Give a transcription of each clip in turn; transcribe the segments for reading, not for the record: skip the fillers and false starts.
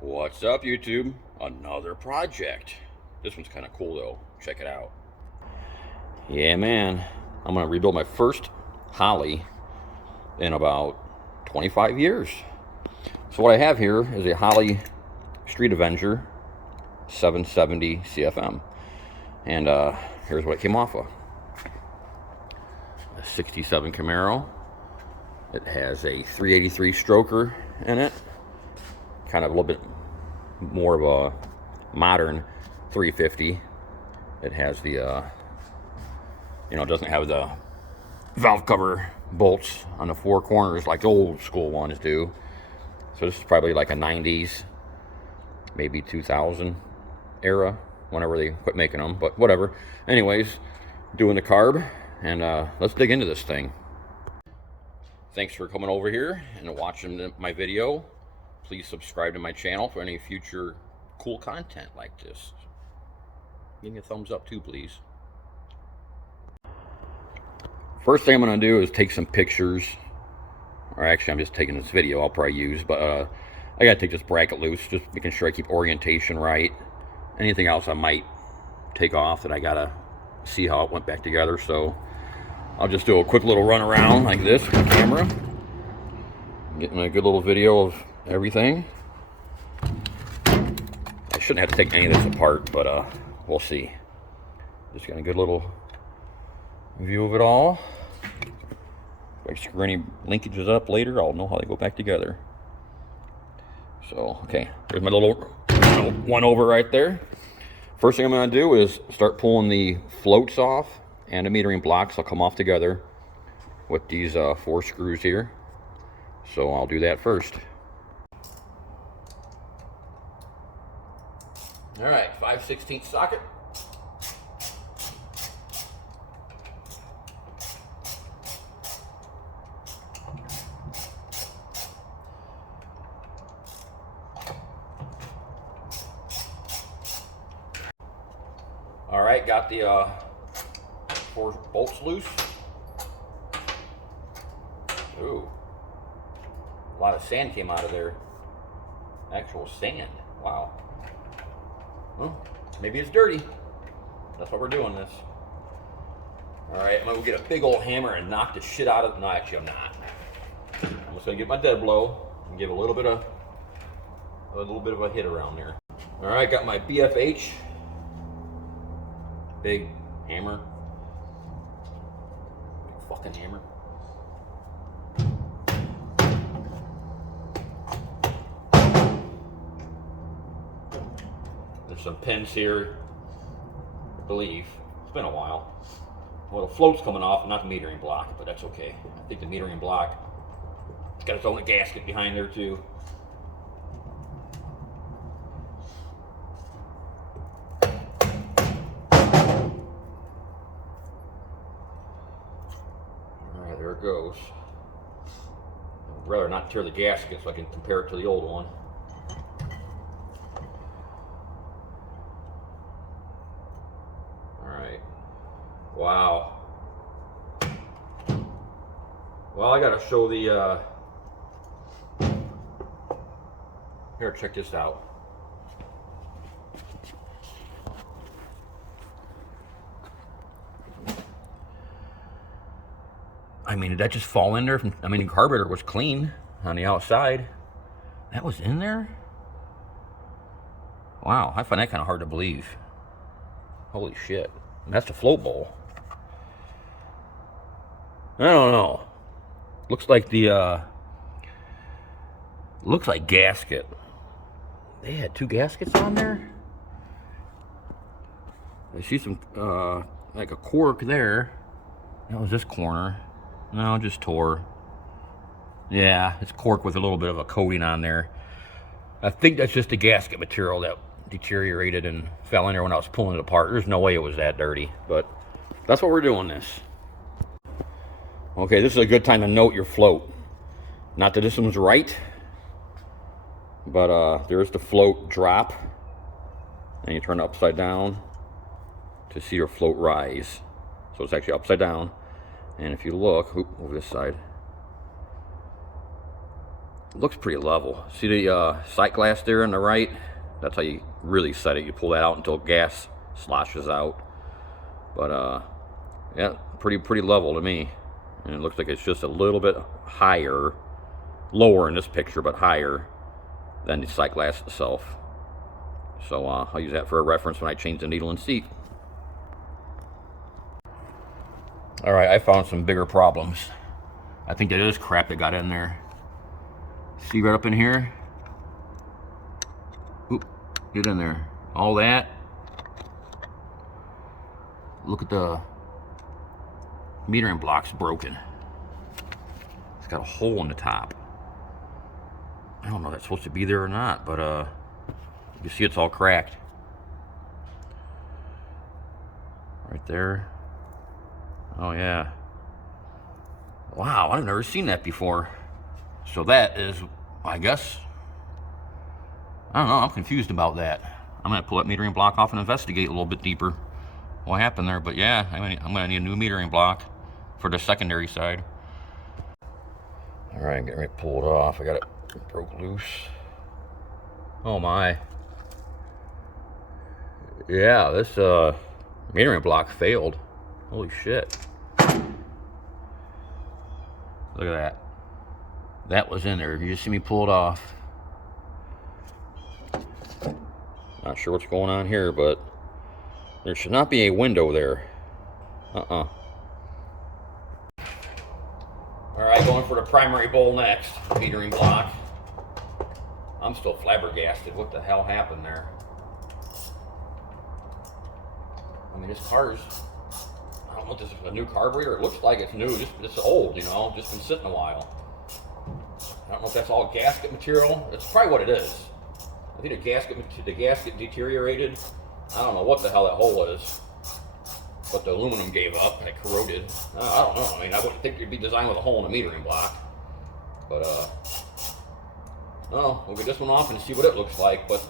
What's up, YouTube? Another project. This one's kind of cool though. Check it out. Yeah, man. I'm gonna rebuild my first Holley in about 25 years. So what I have here is a Holley Street Avenger 770 CFM. And here's what it came off of. A 67 Camaro. It has a 383 stroker in it. Kind of a little bit more of a modern 350. It has the, it doesn't have the valve cover bolts on the four corners like the old school ones do. So this is probably like a 90s, maybe 2000 era, whenever they quit making them, but whatever. Anyways, doing the carb, and let's dig into this thing. Thanks for coming over here and watching my video. Please subscribe to my channel for any future cool content like this. Give me a thumbs up too, please. First thing I'm going to do is take some pictures. Or actually, I'm just taking this video I'll probably use. But I got to take this bracket loose. Just making sure I keep orientation right. Anything else I might take off that I got to see how it went back together. So I'll just do a quick little run around like this with the camera. Getting a good little video of everything. I shouldn't have to take any of this apart, but we'll see. Just got a good little view of it all. If I screw any linkages up later, I'll know how they go back together. So, okay, there's my little one over right there. First thing I'm going to do is start pulling the floats off, and the metering blocks will come off together with these 4 screws here. So I'll do that first. All right, 5/16 socket. All right, got the 4 bolts loose. Ooh, a lot of sand came out of there. Actual sand, wow. Well, maybe it's dirty. That's why we're doing this. All right, I'm gonna go get a big old hammer and knock the shit out of. No, actually, I'm not. I'm just gonna get my dead blow and give a little bit of a hit around there. All right, got my BFH big hammer. Big fucking hammer. There's some pins here, I believe. It's been a while. Well, the float's coming off, not the metering block, but that's okay. I think the metering block, it's got its own gasket behind there too. All right, there it goes. I'd rather not tear the gasket so I can compare it to the old one. Wow. Well, I gotta show the, here, check this out. I mean, did that just fall in there? I mean, the carburetor was clean on the outside. That was in there? Wow, I find that kind of hard to believe. Holy shit. And that's the float bowl. I don't know. Looks like the, looks like gasket. They had 2 gaskets on there? I see some, like a cork there. That was this corner. No, just tore. Yeah, it's cork with a little bit of a coating on there. I think that's just the gasket material that deteriorated and fell in there when I was pulling it apart. There's no way it was that dirty, but that's what we're doing this. Okay, this is a good time to note your float. Not that this one's right, but there's the float drop, and you turn it upside down to see your float rise. So it's actually upside down, and if you look over this side, looks pretty level. See the sight glass there on the right? That's how you really set it. You pull that out until gas sloshes out. But yeah, pretty level to me. And it looks like it's just a little bit higher, lower in this picture, but higher than the sight glass itself. So I'll use that for a reference when I change the needle and seat. All right, I found some bigger problems. I think that is crap that got in there. See right up in here? Oop, get in there. All that. Look at the metering block's broken. It's got a hole in the top. I don't know if that's supposed to be there or not, but you see it's all cracked. Right there. Oh yeah. Wow, I've never seen that before. So that is, I guess, I don't know, I'm confused about that. I'm gonna pull that metering block off and investigate a little bit deeper what happened there. But yeah, I'm gonna need a new metering block for the secondary side. All right, I'm getting ready to pull it off. I got it broke loose. Oh my. Yeah, this metering block failed. Holy shit. Look at that. That was in there. You just see me pull it off. Not sure what's going on here, but there should not be a window there. All right, going for the primary bowl next. Metering block. I'm still flabbergasted. What the hell happened there? I mean, this car's, I don't know if this is a new carburetor. It looks like it's new. It's old, you know, just been sitting a while. I don't know if that's all gasket material. It's probably what it is. I think the gasket deteriorated. I don't know what the hell that hole is, but the aluminum gave up and it corroded. I don't know. I mean, I wouldn't think it'd be designed with a hole in a metering block, but oh, we'll get this one off and see what it looks like. But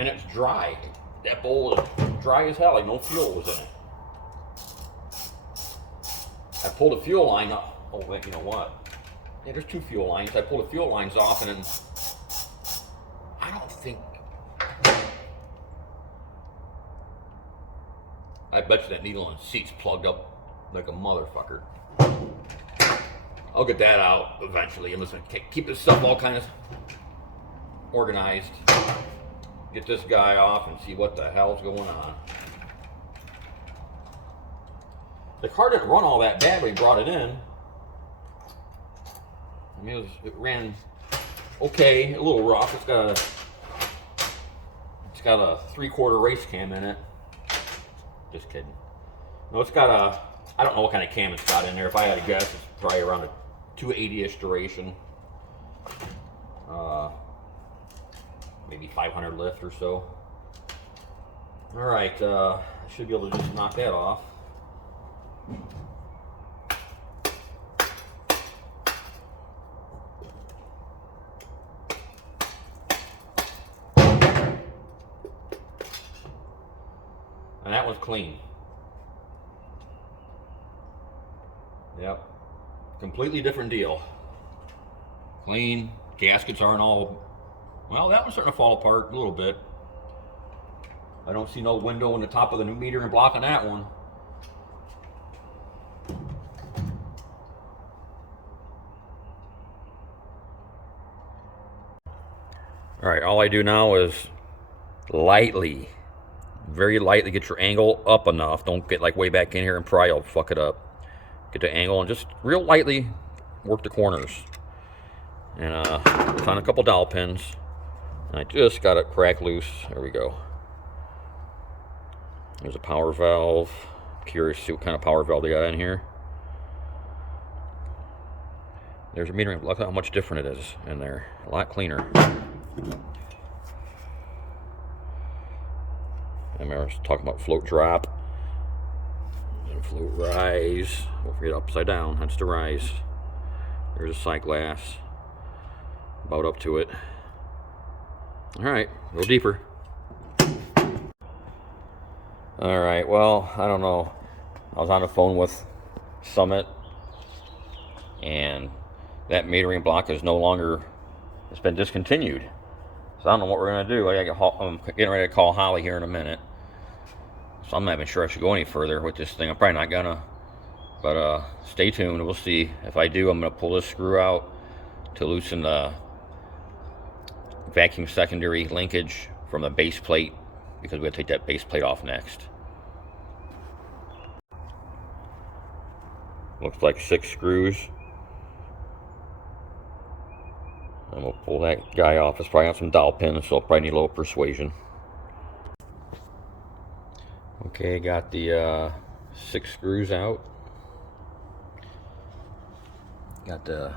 and it's dry. That bowl is dry as hell. Like no fuel was in it. I pulled the fuel line up. Oh wait, you know what? Yeah, there's two fuel lines. I pulled the fuel lines off and then I don't think, I bet you that needle and seat's plugged up like a motherfucker. I'll get that out eventually. I'm just gonna keep this stuff all kind of organized. Get this guy off and see what the hell's going on. The car didn't run all that bad when he brought it in. I mean, it ran okay, a little rough. It's got a 3/4 race cam in it. Just kidding. No, it's got a, I don't know what kind of cam it's got in there. If I had to guess, it's probably around a 280-ish duration. Maybe 500 lift or so. All right, I should be able to just knock that off. And that one's clean. Yep. Completely different deal. Clean. Gaskets aren't all, well, that one's starting to fall apart a little bit. I don't see no window in the top of the new metering block on that one. All right, all I do now is lightly, very lightly get your angle up enough. Don't get like way back in here and probably you'll fuck it up. Get the angle and just real lightly work the corners. And find a couple dowel pins. And I just got it cracked loose. There we go. There's a power valve. Curious to see what kind of power valve they got in here. There's a metering. Look how much different it is in there. A lot cleaner. And I was talking about float drop and float rise. Don't forget upside down. That's the rise. There's a sight glass. About up to it. All right, a little deeper. All right, well, I don't know. I was on the phone with Summit, and that metering block is no longer, it's been discontinued. So I don't know what we're going to do. I'm getting ready to call Holley here in a minute. So I'm not even sure I should go any further with this thing. I'm probably not gonna. But stay tuned. We'll see. If I do, I'm going to pull this screw out to loosen the vacuum secondary linkage from the base plate, because we have to take that base plate off next. Looks like 6 screws. And we'll pull that guy off. It's probably on some dowel pins, so I'll probably need a little persuasion. Okay, got the 6 screws out. Got the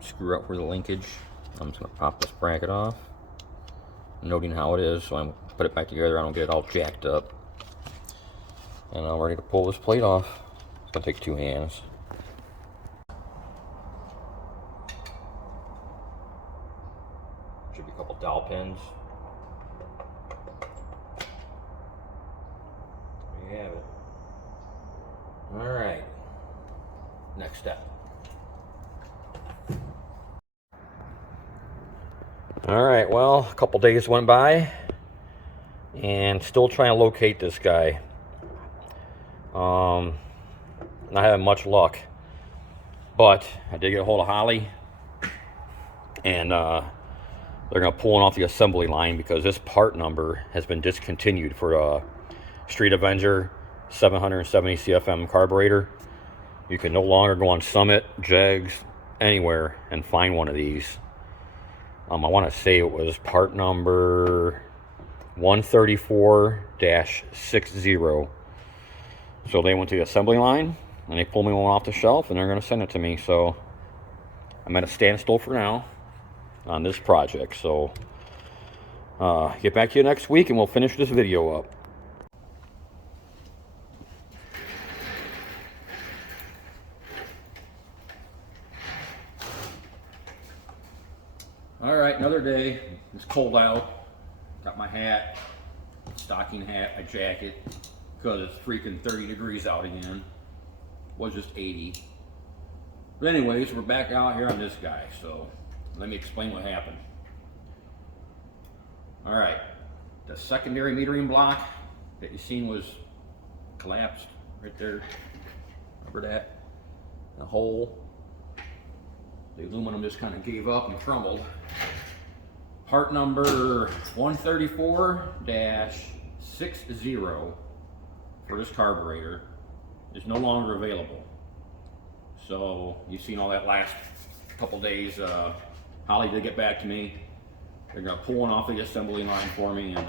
screw up for the linkage. I'm just going to pop this bracket off, noting how it is, so I'm put it back together. I don't get it all jacked up. And I'm ready to pull this plate off. It's going to take 2 hands. Should be a couple dowel pins. There you have it. Alright. Next step. Alright, well, a couple days went by and still trying to locate this guy. Not having much luck, but I did get a hold of Holley, and they're going to pull it off the assembly line because this part number has been discontinued for a Street Avenger 770 CFM carburetor. You can no longer go on Summit, Jegs, anywhere and find one of these. I want to say it was part number 134-60. So they went to the assembly line and they pulled me one off the shelf and they're going to send it to me. So I'm at a standstill for now on this project. So get back to you next week and we'll finish this video up. All right, another day. It's cold out. Got my hat, stocking hat, my jacket, because it's freaking 30 degrees out again. Was just 80. But anyways, we're back out here on this guy, so let me explain what happened. All right, the secondary metering block that you seen was collapsed right there. Remember that? The hole. The aluminum just kind of gave up and crumbled. Part number 134-60 for this carburetor is no longer available. So you've seen all that last couple days. Holley did get back to me. They're going to pull one off the assembly line for me and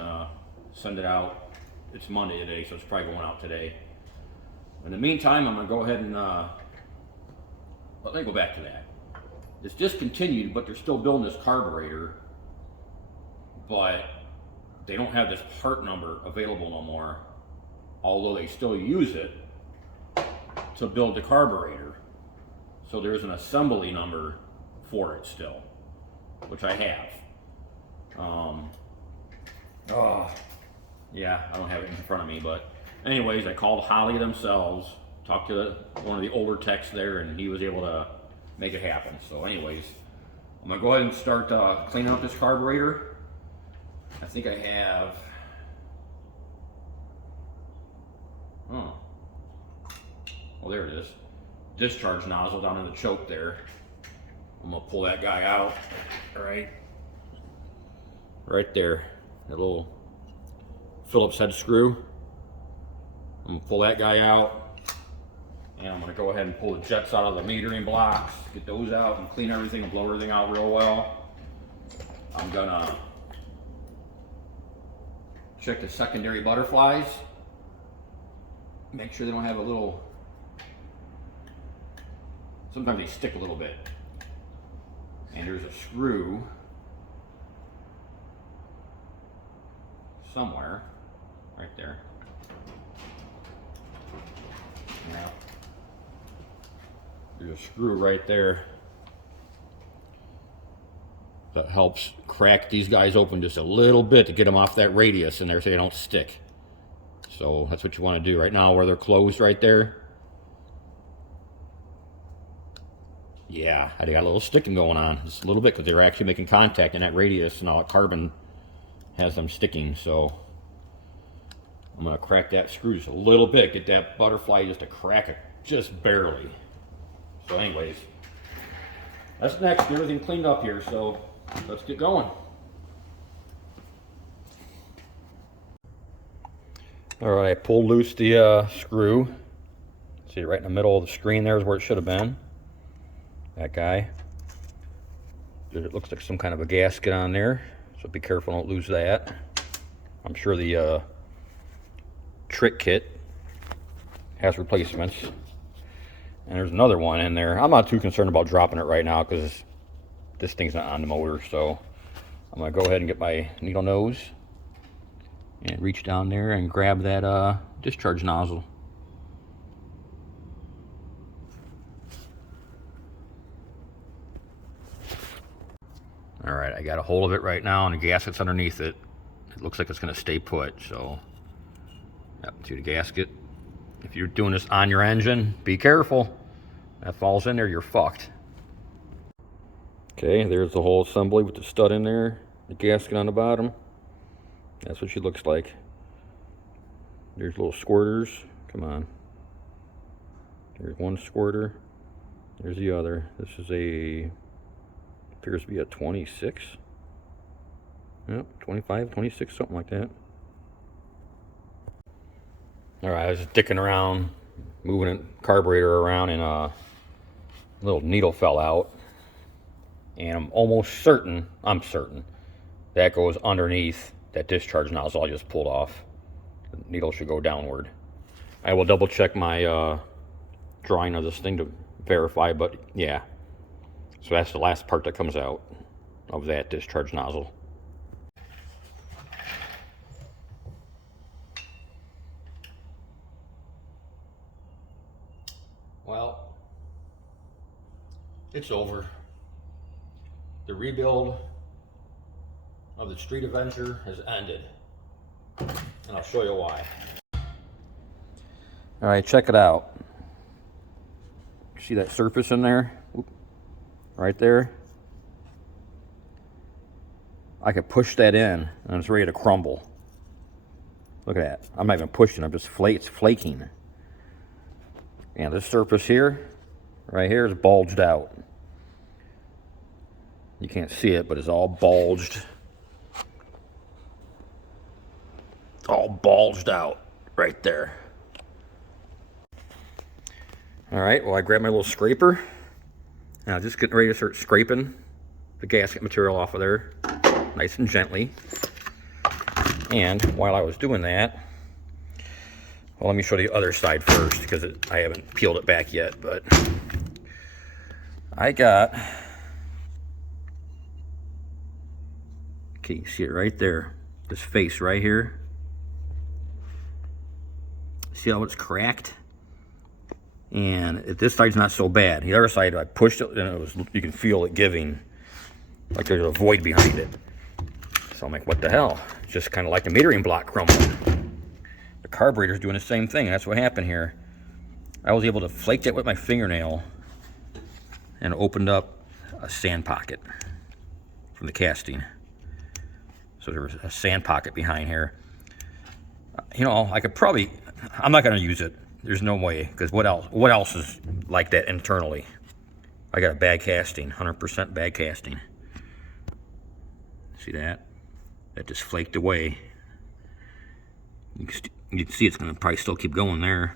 send it out. It's Monday today, so it's probably going out today. In the meantime, I'm going to go ahead and let me go back to that. It's discontinued, but they're still building this carburetor, but they don't have this part number available no more, although they still use it to build the carburetor. So there's an assembly number for it still, which I have. Yeah, I don't have it in front of me, but anyways, I called Holley themselves, talked to one of the older techs there, and he was able to make it happen. So anyways, I'm gonna go ahead and start cleaning up this carburetor. I think I have, well, there it is. Discharge nozzle down in the choke there. I'm gonna pull that guy out, right there. That little Phillips head screw. I'm gonna pull that guy out. And I'm going to go ahead and pull the jets out of the metering blocks, get those out and clean everything and blow everything out real well. I'm going to check the secondary butterflies, make sure they don't have a little, sometimes they stick a little bit. And there's a screw somewhere, right there. Yeah. There's a screw right there that helps crack these guys open just a little bit to get them off that radius in there so they don't stick. So that's what you want to do right now where they're closed right there. Yeah, I got a little sticking going on. Just a little bit because they were actually making contact in that radius, and all that carbon has them sticking. So I'm going to crack that screw just a little bit. Get that butterfly just to crack it just barely. So anyways, that's next. Get everything cleaned up here. So let's get going. All right, I pulled loose the screw. See, right in the middle of the screen there is where it should have been. That guy. It looks like some kind of a gasket on there, so be careful, don't lose that. I'm sure the trick kit has replacements. And there's another one in there. I'm not too concerned about dropping it right now because this thing's not on the motor, so I'm going to go ahead and get my needle nose and reach down there and grab that discharge nozzle. All right, I got a hold of it right now, and the gasket's underneath it. It looks like it's going to stay put, so yep, see the gasket. If you're doing this on your engine, be careful. That falls in there, you're fucked. Okay, there's the whole assembly with the stud in there, the gasket on the bottom. That's what she looks like. There's little squirters. Come on. There's one squirter. There's the other. This is appears to be a 26. Yep, 25, 26, something like that. All right, I was just dicking around, moving the carburetor around, and a little needle fell out. And I'm certain, that goes underneath that discharge nozzle I just pulled off. The needle should go downward. I will double check my drawing of this thing to verify, but yeah. So that's the last part that comes out of that discharge nozzle. Well, it's over. The rebuild of the Street Avenger has ended. And I'll show you why. All right, check it out. See that surface in there? Right there? I could push that in and it's ready to crumble. Look at that. I'm not even pushing, it's flaking. And this surface here, right here, is bulged out. You can't see it, but it's all bulged. It's all bulged out right there. All right, well, I grabbed my little scraper. And I'm just getting ready to start scraping the gasket material off of there, nice and gently. And while I was doing that, well, let me show you the other side first, because I haven't peeled it back yet, but I got, okay, you see it right there, this face right here. See how it's cracked? And this side's not so bad. The other side, I pushed it, and you can feel it giving, like there's a void behind it. So I'm like, what the hell? It's just kind of like the metering block crumbling. The carburetor's doing the same thing, and that's what happened here. I was able to flake that with my fingernail, and opened up a sand pocket from the casting. So there was a sand pocket behind here. You know, I could probably, I'm not going to use it. There's no way, because what else is like that internally? I got a bag casting, 100% bag casting. See that? That just flaked away. You can see it's going to probably still keep going there.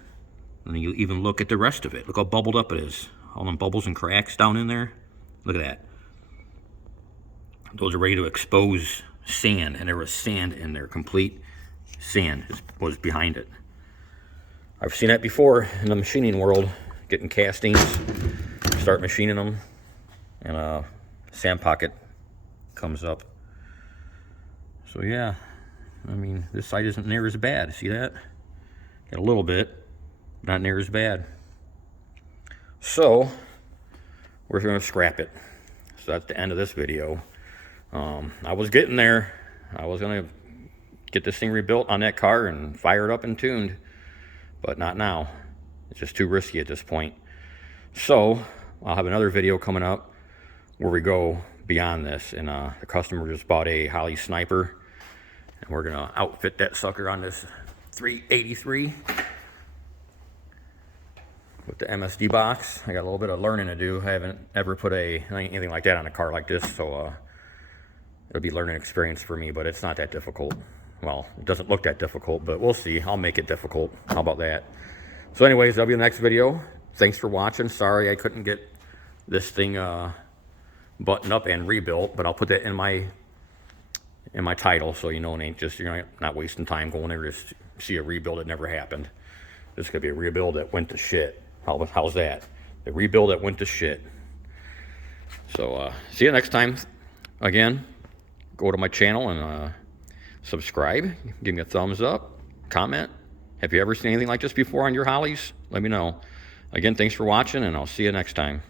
And then you even look at the rest of it. Look how bubbled up it is. All them bubbles and cracks down in there. Look at that. Those are ready to expose sand, and there was sand in there. Complete sand was behind it. I've seen that before in the machining world, getting castings, start machining them, and a sand pocket comes up. So yeah, I mean, this side isn't near as bad. See that? Got a little bit, not near as bad. So we're going to scrap it. So that's the end of this video. I was getting there. I was going to get this thing rebuilt on that car and fire it up and tuned. But not now. It's just too risky at this point. So I'll have another video coming up where we go beyond this. And the customer just bought a Holley Sniper, and we're gonna outfit that sucker on this 383 with the MSD box. I got a little bit of learning to do. I haven't ever put anything like that on a car like this, so it'll be a learning experience for me, but it's not that difficult. Well, it doesn't look that difficult, but we'll see. I'll make it difficult. How about that? So anyways, that'll be the next video. Thanks for watching. Sorry I couldn't get this thing buttoned up and rebuilt, but I'll put that in my title, so you know it ain't just, you're not wasting time going there to see a rebuild that never happened. This could be a rebuild that went to shit. How's that? The rebuild that went to shit. So see you next time. Again, go to my channel and subscribe. Give me a thumbs up. Comment. Have you ever seen anything like this before on your Holleys? Let me know. Again, thanks for watching, and I'll see you next time.